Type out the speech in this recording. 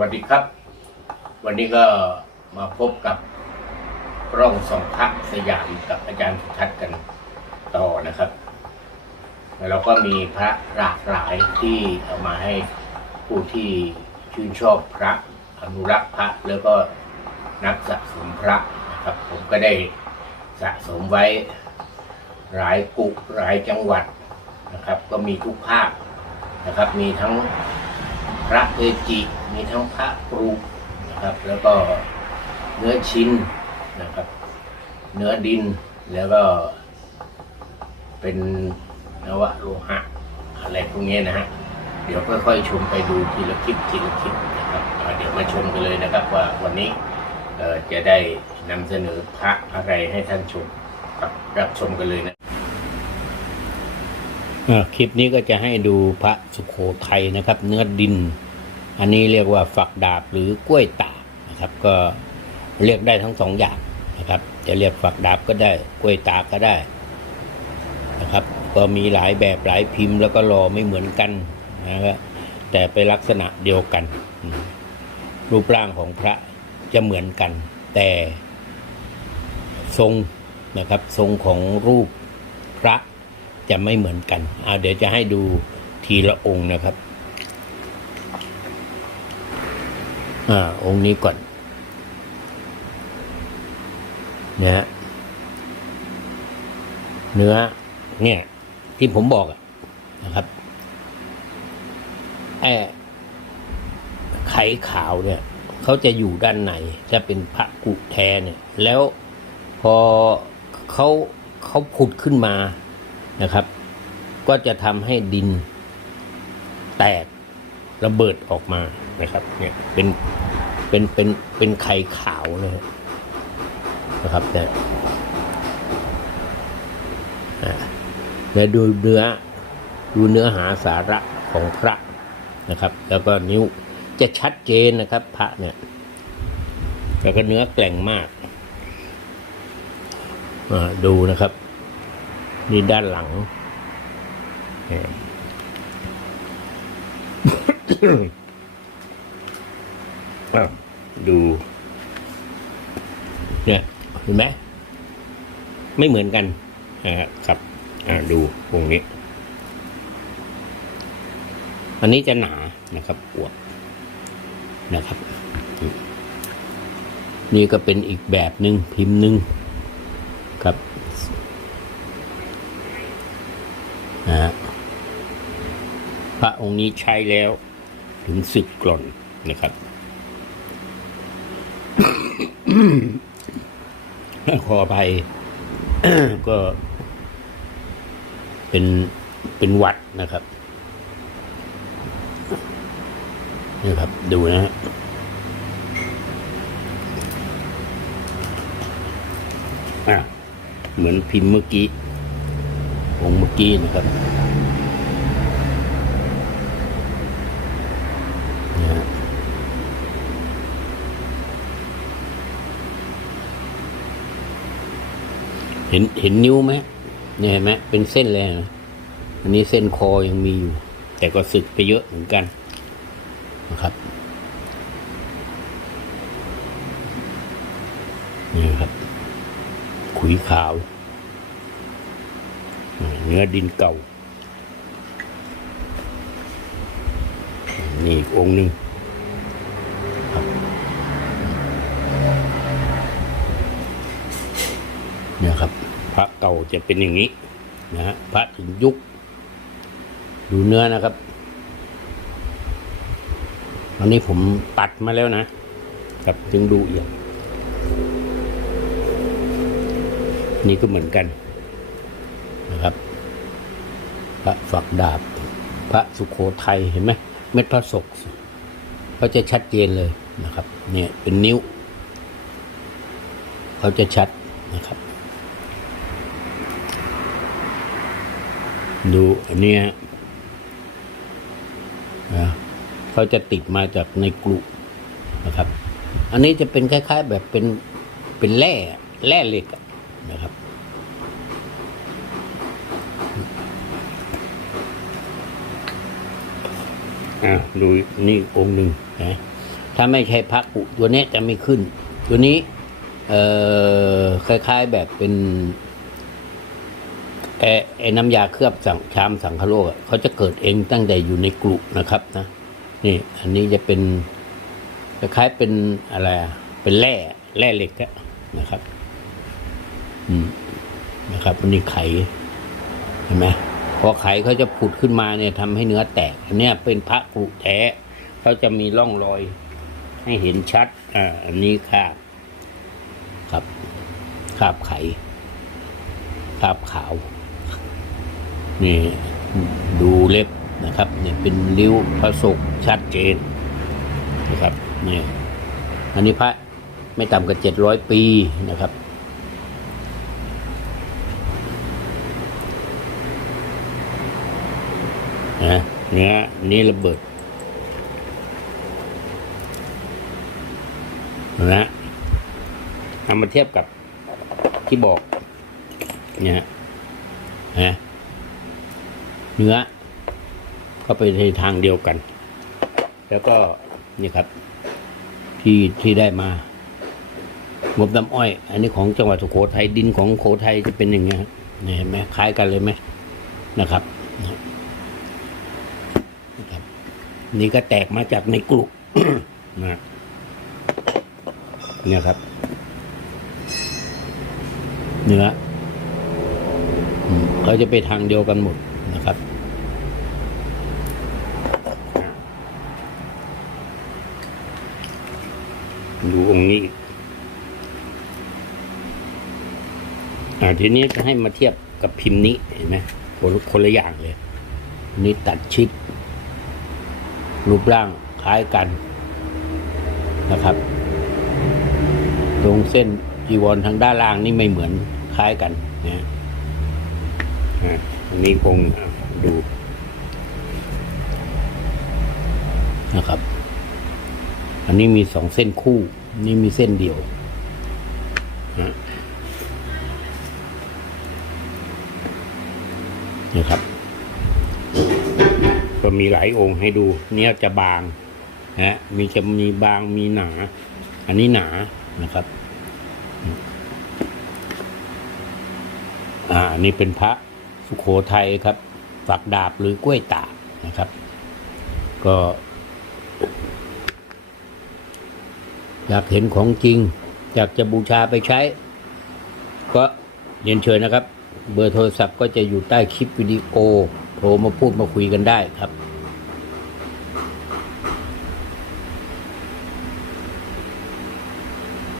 วัสดีครับ วันนี้ก็มาพบกับร่องสองพระสยามกับอาจารย์สุทัศน์กันต่อนะครับ แล้วเราก็มีพระหลากหลายที่เอามาให้ผู้ที่ชื่นชอบพระอนุรักษ์พระแล้วก็นักสะสมพระนะครับ ผมก็ได้สะสมไว้หลายกุหลายจังหวัดนะครับ ก็มีทุกภาคนะครับ มีทั้ง พระเกจิมีทั้งพระครูนะครับ แล้วก็เนื้อชิ้นนะครับ เนื้อดินแล้วก็เป็นนวโลหะอะไรพวกนี้นะฮะเดี๋ยวค่อยๆชมไปดูทีละคลิปทีละคลิปนะครับเดี๋ยวมาชมกันเลยนะครับว่าวันนี้จะได้นำเสนอพระอะไรให้ท่านชมรับชมกันเลยนะ คลิปนี้ก็จะให้ดูพระสุโขทัยนะครับ เนื้อดิน อันนี้เรียกว่าฝักดาบหรือกล้วยตากนะครับ ก็เรียกได้ทั้งสองอย่างนะครับ จะเรียกฝักดาบก็ได้กล้วยตากก็ได้นะครับ ก็มีหลายแบบหลายพิมพ์แล้วก็รอไม่เหมือนกันนะครับแต่เป็นลักษณะเดียวกัน รูปร่างของพระจะเหมือนกัน แต่ทรงนะครับ ทรงของรูปพระ จะไม่เหมือนกันอ่าเดี๋ยวจะให้ดูทีละองค์นะครับ อ่า องค์นี้ก่อนนะฮะเนื้อเนี่ย ที่ผมบอกนะครับไอ้ไข่ขาวเนี่ยเขาจะอยู่ด้านในจะเป็นพระกุแทเนี่ย แล้วพอเขาเขาผุดขึ้นมา นะครับ ก็จะทำให้ดินแตกระเบิดออกมานะครับ เนี่ยเป็นเป็นเป็นเป็นไข่ขาวเลยนะครับเนี่ยแล้วดูเนื้อดูเนื้อหาสาระของพระนะครับ แล้วก็นิ้วจะชัดเจนนะครับ พระเนี่ยแล้วก็เนื้อแกล่งมากอ่าดูนะครับ นี่ด้านหลังเอ่ออ้าวดู เนี่ยเห็นไหมไม่เหมือนกันนะครับอ่าดูวงนี้ อันนี้จะหนานะครับอวบนะครับ นี่ก็เป็นอีกแบบหนึ่งพิมพ์หนึ่งครับ นะพระองค์นี้ใช้แล้วถึงสิบกล่อนนะครับขออภัยก็เป็นเป็นวัดนะครับนี่ครับ ดูนะฮะอะเหมือนพิมพ์เมื่อกี้ องค์เมื่อกี้นะครับเห็นเห็นนิ้วไหมเนี่ยเห็นไหมเป็นเส้นเลยนะอันนี้เส้นคอยังมีอยู่ แต่ก็สึกไปเยอะเหมือนกันนะครับนี่ครับ ขุยขาว เนื้อดินเก่า นี่อีกองค์หนึ่งเนี่ยครับ พระเก่าจะเป็นอย่างนี้นะฮะพระถึงยุค ดูเนื้อนะครับอันนี้ผมตัดมาแล้วนะครับถึงดูอีกนี่ก็เหมือนกัน นะครับ พระฝักดาบ พระสุขโขทัยเห็นไหมเม็ดพระศกเขาจะชัดเจนเลยนะครับ เนี่ยเป็นนิ้ว เขาจะชัดนะครับ ดูอันเนี้ยนะเขาจะติดมาจากในกลุนะครับ อันนี้จะเป็นคล้าย ๆ แบบเป็นเป็นแร่แร่เหล็กนะครับ อ่าดูนี่องค์หนึ่งนะถ้าไม่ใช่พระกุตัวนี้จะไม่ขึ้น ตัวนี้ เอ่อคล้าย ๆแบบเป็นไอ้ไอ้น้ำยาเคลือบสังชามสังคโลกอะเขาจะเกิดเองตั้งแต่อยู่ในกลุ่นะครับนะนี่อันนี้จะเป็นคล้ายๆเป็นอะไรอะเป็นแร่แร่เหล็กอะนะครับ อืมนะครับอันนี้ไขเห็นไหม อไขเขาจะผุดขึ้นมาเนี่ยทำให้เนื้อแตก อันเนี้ยเป็นพระกรุแท้เขาจะมีร่องรอยให้เห็นชัด อ่า อันนี้คาบครับคาบไขคาบขาว นี่ดูเล็บนะครับ เนี่ยเป็นริ้วพระศกชัดเจนนะครับ เนี่ย อันนี้พระไม่ต่ำกว่าเจ็ดร้อยปีนะครับ นะเนื้อนี้ระเบิดนะเอามาเทียบกับที่บอก เนี่ยนะเนื้อ ก็ไปในทางเดียวกัน แล้วก็นี่ครับ ที่ที่ได้มางบน้ำอ้อย อันนี้ของจังหวัดสุโขทัยดินของโขทัยจะเป็นอย่างเงี้ยครับเห็นไหมคล้ายกันเลยไหมนะครับ นี่ก็แตกมาจากในกลุ่มนะเนี่ยครับ เนื้อเขาจะไปทางเดียวกันหมดนะครับ ดูองค์นี้อ่าทีนี้จะให้มาเทียบกับพิมพ์นี้เห็นไหมคนคนละอย่างเลย นี่ตัดชิด รูปร่างคล้ายกันนะครับ ตรงเส้นจีวรทางด้านล่างนี่ไม่เหมือนคล้ายกันนะอันนี้คงดูนะครับ อันนี้มีสองเส้นคู่ นี่มีเส้นเดียวนะครับ ก็มีหลายองค์ให้ดู เนี่ยจะบางนะมีจะมีบางมีหนา อันนี้หนานะครับ อ่านี่เป็นพระสุโขทัยครับฝักดาบหรือกล้วยตากนะครับ ก็อยากเห็นของจริง อยากจะบูชาไปใช้ ก็เรียนเชิญนะครับ เบอร์โทรศัพท์ก็จะอยู่ใต้คลิปวิดีโอ โทรมาพูดมาคุยกันได้ครับ